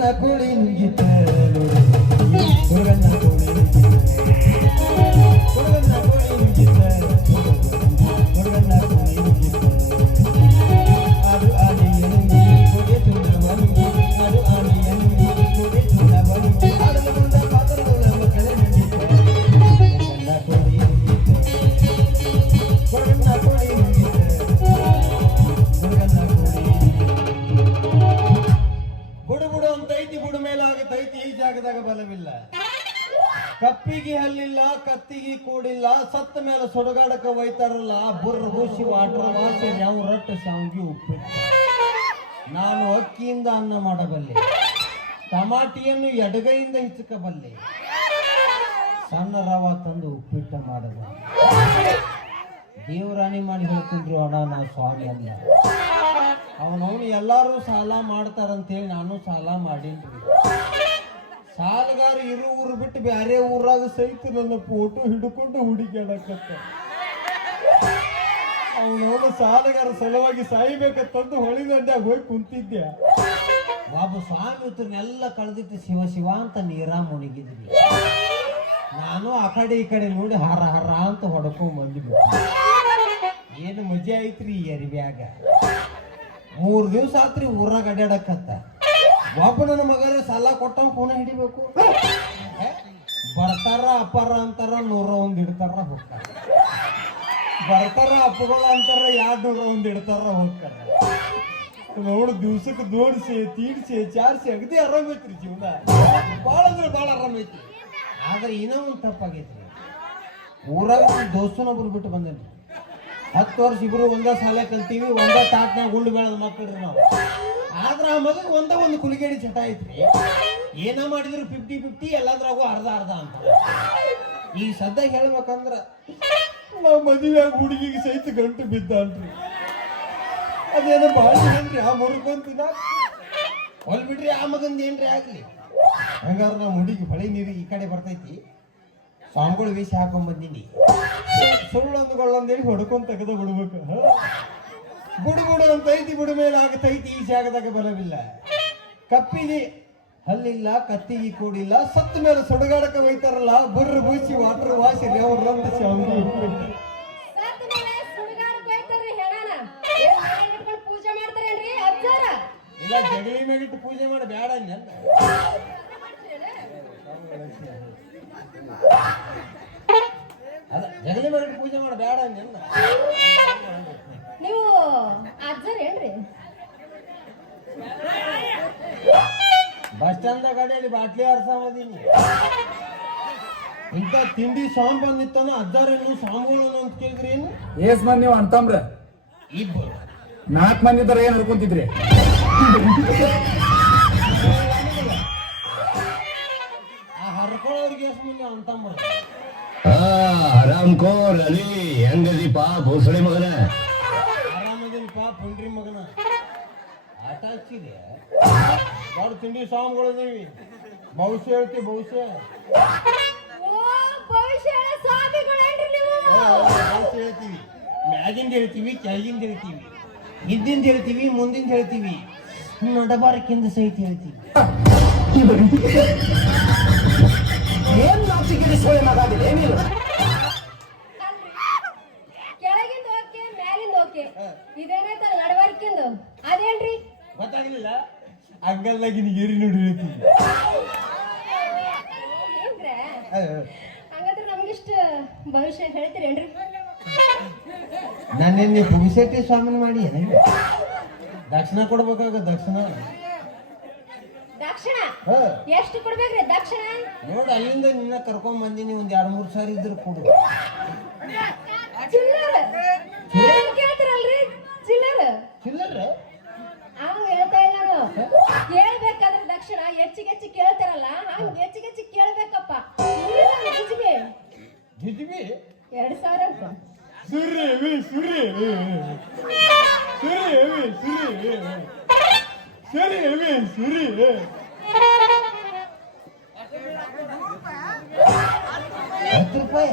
ಹುಡುಗನ್ನ ಕೋಳಿ ನುಂಗಿತ ಹುಡುಗನ್ನ ಕೋಳಿ ಹುಡುಗನ್ನ ಕೋಳಿ ನುಂಗಿತ ಹುಡುಗನ್ನ ಕೋಳಿ ನುಂಗಿತ ಅದು ಆನೆಯಲ್ಲಿ ಕೊಡೆ ತುಂಡವನಿಗೆ ಅದು ಆನೆಯಲ್ಲಿ ಕೊಡೆ ತುಂಡವನಿಗೆ ಆಡದ ಮುಂದ ಪಾತ್ರಗಳ ಮಕ್ಕಳೇ ನುಂಗಿತ ಹುಡುಗನ್ನ ಕೋಳಿ ನುಂಗಿತ ಹುಡುಗನ್ನ ಕೋಳಿ ನುಂಗಿತ ಹುಡುಗನ್ನ ಕೋಳಿ ಬುಡು ಬುಡು ಅಂತೈತಿ ಬುಡು ಮೇಲಾಗತೈತಿ ಈ ಜಾಗದಾಗ ಬಲವಿಲ್ಲ ಕಪ್ಪಿಗೆ ಹಲ್ಲಿಲ್ಲ ಕತ್ತಿಗೆ ಕೂಡಿಲ್ಲ ಸತ್ತ ಮೇಲೆ ಸುಡಗಾಡಕ ಒಯ್ತಾರಲ್ಲ ಬುರ್ರ ಬೂಸಿ ವಾಟ್ರ ವಾಸಿ ಯಾವ ರೊಟ್ಟ ಶಾವ್ಗಿ ಉಪ್ಪಿಟ್ಟು ನಾನು ಅಕ್ಕಿಯಿಂದ ಅನ್ನ ಮಾಡಬಲ್ಲೆ ಟಮಾಟಿಯನ್ನು ಎಡಗೈಯಿಂದ ಹಿಚಕಬಲ್ಲೆ ಸಣ್ಣ ರವ ತಂದು ಉಪ್ಪಿಟ್ಟ ಮಾಡಬಲ್ಲೆ ದೇವರಾಣಿ ಮಾಡಿ ಹೇಳ್ತಿದ್ರು ಅಣ್ಣ ನಾವು ಸ್ವಾಮಿ ಅಲ್ಲ ಅವನವನು ಎಲ್ಲಾರು ಸಾಲ ಮಾಡ್ತಾರಂತೇಳಿ ನಾನು ಸಾಲ ಮಾಡೀನ್ರಿ ಸಾಲಗಾರ ಇರು ಊರು ಬಿಟ್ಟು ಬ್ಯಾರೆ ಊರಾಗ ಸಹಿತ ನನ್ನ ಫೋಟೋ ಹಿಡ್ಕೊಂಡು ಹುಡುಕ್ಯಾಡಕತ್ತ ಅವನವನು ಸಾಲಗಾರ ಸಲುವಾಗಿ ಸಾಯ್ಬೇಕಂತಂದು ಹೊಳಿದಂಡ್ಯಾಗ ಹೋಗಿ ಕುಂತಿದ್ದೆ ಒಬ್ಬ ಸ್ವಾಮಿ ಇತ್ರನ್ನೆಲ್ಲ ಕಳೆದಿಟ್ಟು ಶಿವ ಶಿವ ಅಂತ ನೀರ ಮುಣಗಿದ್ವಿ ನಾನು ಆ ಕಡೆ ಈ ಕಡೆ ನೋಡಿ ಹರ ಹರ ಅಂತ ಹೊಡ್ಕೊಂಡ್ ಬಂದ್ಬಿಟ್ಟು ಏನು ಮಜಾ ಐತ್ರಿ ಈ ಅರಿವ್ಯಾಗ 3 ದಿವಸ ಆತ್ರಿ ಊರಾಗ ಅಡ್ಯಾಡಕತ್ತ ಒಬ್ಬ ನನ್ನ ಮಗರ ಸಾಲ ಕೊಟ್ಟಂಗ ಪುನಃ ಹಿಡಿಬೇಕು ಬರ್ತಾರ ಅಪ್ಪಾರ ಅಂತಾರ 101 ಇಡ್ತಾರ ಹೋಗ್ತಾರ ಬರ್ತಾರ ಅಪ್ಪಗಳ ಅಂತಾರ 201 ಇಡ್ತಾರ ಹೋಗ್ತಾರ ನೋಡು ದಿವ್ಸಕ್ಕೆ ದೋಡ್ಸಿ ತೀಡ್ಸಿ ಚಾರ್ಸಿ ಅಗದಿ ಆರಾಮೈತ್ರಿ ಜೀವನ ಭಾಳ ಅಂದ್ರೆ ಭಾಳ ಆರಾಮೈತಿ ಆದ್ರೆ ಇನ್ನೂ ಒಂದು ತಪ್ಪಾಗೈತ್ರಿ ಊರಾಗ ದೋಸ್ತನೊಬ್ರು ಬಿಟ್ಟು ಬಂದೇನ್ರಿ 10 ವರ್ಷ ಇಬ್ರು ಒಂದ ಸಾಲ ಕಲ್ತೀವಿ ಒಂದ ತಾಟ್ನಾಗ ಉಂಡು ಬೆಳೆದ ಮಕ್ಕಳ್ರಿ ನಾವು ಆದ್ರ ಆ ಮಗನ ಒಂದು ಕುಲಿಗೇಡಿ ಚಟ ಐತ್ರಿ ಏನ ಮಾಡಿದ್ರು 50-50 ಎಲ್ಲದ್ರಾಗೂ ಅರ್ಧ ಅಂತ ಈ ಸದ್ಯ ಹೇಳ್ಬೇಕಂದ್ರ ನಾವ್ ಮದುವೆಯಾಗ ಹುಡುಗಿಗೆ ಸಹಿತ ಗಂಟು ಬಿದ್ದನ್ರಿ ಅದೇನೋ ಭಾಳ ಏನ್ರಿ ಆ ಮುರುಕೊಂತಿನ ಹೊಲ್ ಬಿಡ್ರಿ ಆ ಮಗಂದ ಏನ್ರಿ ಆಗ್ಲಿ ಹಂಗಾರ ನಾವು ಹುಡುಗಿ ಹೊಳೆ ನೀರು ಈ ಕಡೆ ಬರ್ತೈತಿ ಸ್ವಾಮಿಗಳು ವೇಷ ಹಾಕೊಂಡ್ ಬಂದೀನಿ ಸುಳ್ಳೊಂದುಗಳೊಂದೇಳಿ ಹೊಡ್ಕೊಂಡ್ ತೆಗೆದು ಬಿಡ್ಬೇಕು ಬುಡು ಬುಡು ಅಂತೈತಿ ಬುಡು ಮೇಲೆ ಆಗತೈತಿ ಈ ಜಾಗದಾಗ ಬಲವಿಲ್ಲ ಕಪ್ಪಿಗೆ ಹಲ್ಲಿಲ್ಲ ಕತ್ತಿಗೆ ಕೂಡಿಲ್ಲ ಸತ್ತ ಮೇಲೆ ಸುಡಗಾಡಕ ಒಯ್ತಾರಲ್ಲ ಬುರ್ರ ಬೂಸಿ ವಾಟ್ರ ವಾಸಿ ಅವ್ರಂತ ಶಾವ್ಗಿ ಇಲ್ಲ ಜಗಲಿ ಮೇಲಿಟ್ಟು ಪೂಜೆ ಮಾಡಿ ಬೇಡ ಅದ ಜಗಲಿ ಮೇಲಿಟ್ಟು ಪೂಜೆ ಮಾಡಿ ಬೇಡ ನೀವು ಅಜ್ಜರೇನ್ರಿ ಬಸ್ ಸ್ಟ್ಯಾಂಡ್ದಾಗ ಗಾಡಿಯಲ್ಲಿ ಬಾಟ್ಲಿ ಹರ್ಸಾಮದೀನಿ ಇಂಥ ತಿಂಡಿ ಸಾಂಬ್ ಬಂದಿತ್ತಾನ ಅಜ್ಜಾರೇನು ಸಾಂಬುಗಳು ಅಂತ ಕೇಳಿದ್ರಿ ಏನು ಏಸ್ ಮಂದಿ ನೀವು ಅಂತಂಬ್ರ ಇಬ್ಬರು 4 ಮಂದಿ ಇದ್ದಾರೆ ಏನ್ ಹರ್ಕೊಂತಿದ್ರಿ ಆ ಹರ್ಕೊಳ್ಳೋರಿಗೆ ಎಷ್ಟು ಮಂದಿ ಅಂತಂಬ್ರ ಆರಾಮ್ಕೋರ್ ಅಲಿ ಹೆಂಗದೀಪ ಭೋಸಳೆ ಮಗನ ಆರಾಮದಿನಪ್ಪ ಪುಂಡ್ರಿ ಮಗನ ಆಟ ಹಚ್ಚಿದೆ ದೊಡ್ಡ ತಿಂಡಿ ಸಾಂಬ್ಗಳಿದೀವಿ ಭವಿಷ್ಯ ಹೇಳ್ತೀವಿ ಭವಿಷ್ಯ ಹೇಳ್ತೀವಿ ಮ್ಯಾಗಿಂದ ಹೇಳ್ತೀವಿ ಕೆಳಗಿಂದ ಹೇಳ್ತೀವಿ ಹಿಂದಿಂದ ಹೇಳ್ತೀವಿ ಮುಂದಿಂದ ಹೇಳ್ತೀವಿ ನಡಬಾರಕ್ಕಿಂದ ಸಹಿತ ಹೇಳ್ತೀವಿ ಏನ್ ನಾಚಿಕೆ ಸೋಳೆ ಮಗಾದಿಲ್ಲ ಏನಿಲ್ಲ ಕೆಳಗಿಂದ ಓಕೆ ಮ್ಯಾಲಿಂದ ಓಕೆ ಇದೇನೈತ ನಡವರ್ಕಿಂದು ಅದೇನ್ರಿ ಗೊತ್ತಾಗ್ಲಿಲ್ಲ ಅಂಗಲ್ಲಾಗಿ ಏರಿ ನೋಡಿ ಹೇಳ್ತೀವಿ ಹಂಗಂದ್ರೆ ನಮ್ಗಿಷ್ಟ ಭವಿಷ್ಯ ಹೇಳ್ತೀರೇನ್ರಿ ನಾನೇನು ಪುಗಿಸೆಟ್ಟಿ ಸ್ವಾಮಿನ ಮಾಡಿ ದಕ್ಷಿಣ ಕೊಡ್ಬೇಕಾಗ ದಕ್ಷಿಣ ದಕ್ಷಿಣ ಎಷ್ಟು ಕೊಡ್ಬೇಕ್ರಿ ದಕ್ಷಿಣ ನೋಡಿ ಅಲ್ಲಿಂದ ನಿನ್ನ ಕರ್ಕೊಂಡ್ ಬಂದಿನಿ ಒಂದ್ 2-3 ಸಾರಿ ಇದ್ರೆ ಕೊಡು ಕೇಳ್ತಾರಲ್ರಿ ಚಿಲ್ಲರ್ ಚಿಲ್ಲರ ಹಂಗ ಹೇಳ್ತಾ ಇಲ್ಲ ನಾನು ಕೇಳ್ಬೇಕಾದ್ರೆ ದಕ್ಷಿಣ ಹೆಚ್ಚಿಗೆ ಕೇಳ್ತಾರಲ್ಲ ಹಂಗ ಹೆಚ್ಚಿಗೆ ಕೇಳ್ಬೇಕಪ್ಪ ಜಿಜಿಬಿ ಜಿಜಿಬಿ 2000 ಅಂತ ಸುರಿ ಸುರಿ ಸುರಿ ಸುರಿ ಸುರಿ ಸುರಿ ₹10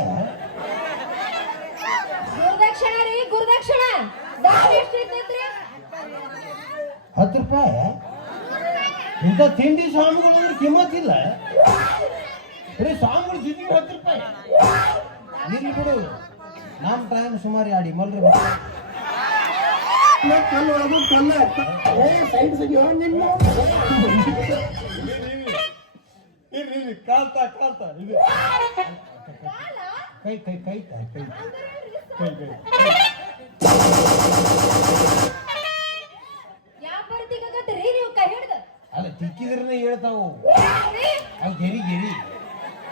ಗುರುದಕ್ಷಿಣ ರೀ ಗುರುದಕ್ಷಿಣ ದಕ್ಷಿಣ ಎಷ್ಟು ಇರ್ತೈತ್ರಿ ₹10 ಇಂಥ ತಿಂಡಿ ಸ್ವಾಮಿಗಳು ಅಂದ್ರೆ ಕಿಮ್ಮತ್ತಿಲ್ಲ. ಬರೀ ಸ್ವಾಮಿಗಳು ಜೊತೆಗೆ 10 ರೂಪಾಯಿ. ಇರ್ಲಿ ಬಿಡು, ನಮ್ಮ ಟೈಮ್ ಸುಮಾರು ಆಡಿ ಮಲ್ರಿ ಬರ್ತಾರೆ. ಇರ್ಲಿ ಕಾಲ್ತಾ ಇದು ಕೈ ಕೈ ಕೈ ಕೈ ಕೈ ಕೈ ಕೈ ಯಾವ ಬರ್ತಿಗತ್ತೀರಿ ನೀವು ಕೈ ಹಿಡ್ದು? ಅಲ್ಲ ತಿಕ್ಕಿದ್ರನ್ನ ಹೇಳ್ತಾವು ಅವು ಗೆರಿ ಗೆರಿ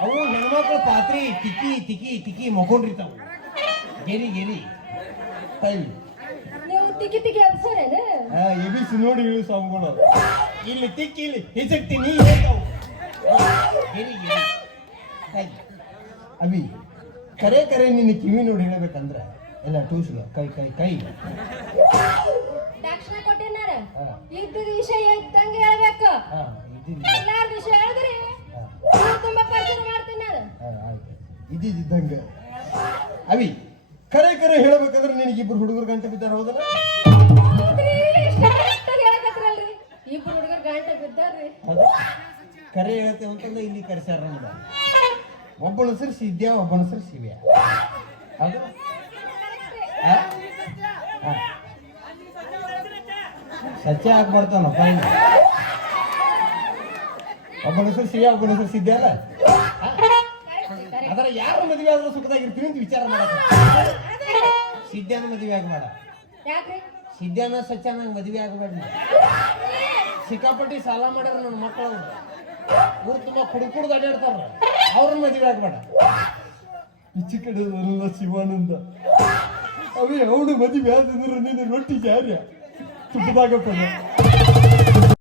ಅವು ಹೆಣ್ಮಕ್ಳ ಪಾತ್ರಿ ತಿಕ್ಕಿ ತಿಕ್ಕಿ ತಿಕ್ಕಿ ಮಕ್ಕೊಂಡಿರ್ತಾವು. ಗೆರಿ ಗೆರಿ ಕೈ ನೀವು ತಿಕ್ಕಿ ತಿಕ್ಕಿ ಎಬ್ಸೋರೇನು? ಎಬಿಸಿ ನೋಡಿ ಇಳು ಸ್ವಾಮಿಗಳು. ಇಲ್ಲಿ ತಿಕ್ಕಿ ಇಲ್ಲಿ ಹಿಚಕ್ತೀನಿ ಹೇಳ್ತಾವು. ಗೆರಿ ಗೆರಿ ಕೈ ಅವಿ ಕರೆ ಕರೆ ನಿನ್ನ ಕಿವಿ ನೋಡಿ ಹೇಳ್ಬೇಕಂದ್ರೆ ಎಲ್ಲ ಟೂಸ್ಗ ಕೈ ಕೈ ಕೈ. ದಕ್ಷಿಣ ಕೊಟ್ಟಿನಾರ ಹಾ. ಇದ್ದ ವಿಷಯ ಇದ್ದಂಗೆ ಹೇಳ್ಬೇಕು. ಎಲ್ಲಾರ ವಿಷಯ ಹೇಳಿದ್ರಿ ತುಂಬಾ ಪರಿಚಯ ಮಾಡ್ತೀನಿ ನಾನು. ಆಯ್ತು ಇದ್ದಿದ್ದಂಗೆ ಅವಿ ಕರೆ ಕರೆ ಹೇಳ್ಬೇಕಂದ್ರೆ ನಿನಗಿಬ್ರು ಹುಡುಗರು ಗಂಟೆ ಬಿದ್ದಾರ ಹೌದಲ್ಲ? ಹೇಳಕತ್ರಲ್ರಿ ಇಬ್ರು ಹುಡುಗರು ಗಂಟೆ ಬಿದ್ದಾರ್ರಿ. ಹೌದಾ? ಕರೆ ಹೇಳ್ತೇವೆ ಅಂತಂದ್ರೆ ಇಲ್ಲಿ ಕರೆಸ್ಯಾರ ನಮ್ಗೆ. ಒಬ್ಬನ ಹೆಸರು ಸಿದ್ಯಾ, ಒಬ್ಬನ ಹೆಸರು ಶಿವ್ಯ. ಹೌದು ಸತ್ಯ ಆಗ್ಬಾರ್ತಾನಪ್ಪ. ಒಬ್ಬನ ಹೆಸರು ಶಿವ್ಯ, ಒಬ್ಬನ ಹೆಸರು ಸಿದ್ಯಾ ಅಲ್ಲ? ಅದರ ಯಾರು ಮದುವೆ ಆದ್ರೂ ಸುಖದಾಗಿರ್ತೀವಿ ಅಂತ ವಿಚಾರ ಮಾಡಕ್ಕೆ. ಸಿದ್ಯಾನ ಮದುವೆ ಆಗಬೇಡ, ಯಾಕ್ರಿ? ಸಿದ್ಯಾನ ಸತ್ಯಾನ ಮದುವೆ ಆಗಬೇಡ. ಸಿಕ್ಕಾಪಟ್ಟಿ ಸಾಲ ಮಾಡ್ಯಾರ ನನ್ನ ಮಕ್ಕಳು, ಊರು ತುಂಬ ಕುಡ್ದು ಅಡ್ಡಾಡ್ತಾರ, ಅವ್ರನ್ನ ಮದುವೆ ಆಗಬೇಡ. ಈಚೆ ಕಡೆ ಎಲ್ಲ ಶಿವಾನಂದ ಅವೇ ಅವಳು ಮದುವೆ ಆದ್ರೆ ನಿನ್ನ ರೊಟ್ಟಿ ಜಾರ್ಯ ತುಪ್ಪದಾಗ